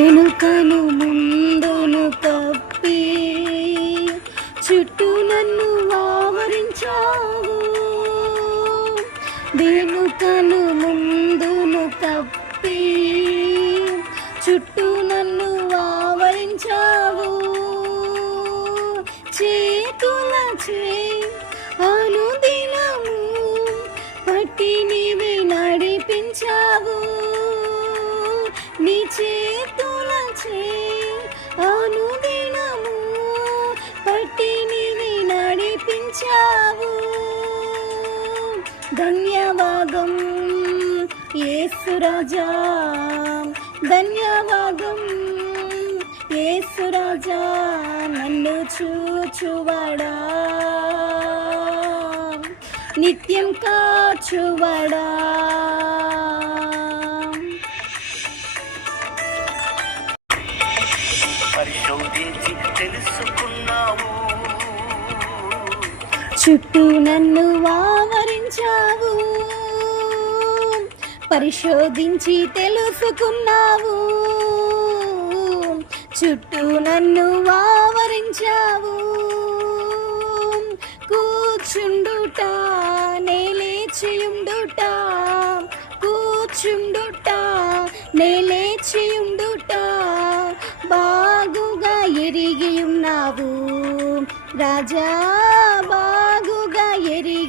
వెనుకను ముందును తప్పి చుట్టూ నన్ను ఆవరించావు. వెనుకను ముందును తప్పి చుట్టూ నన్ను ఆవరించావు. చేతుల చే అనుదినము పట్టి నీవే నడిపించావు. బట్టి నీవే నడిపించావు. ధన్యవాదం ఏసురాజా ధన్యవాదం ఏసురాజా నన్ను చూచువడా. నిత్యం కాచువడా. పరిశోధించి తెలుసు చుట్టూ నన్ను ఆవరించావు. పరిశోధించి తెలుసుకున్నావు. చుట్టూ నన్ను ఆవరించావు. కూర్చుండుట కూచుండుట కూర్చుండుట నేలేచియుండుట బాగుగా ఎరిగి ఉన్నావు. రాజా ஏறி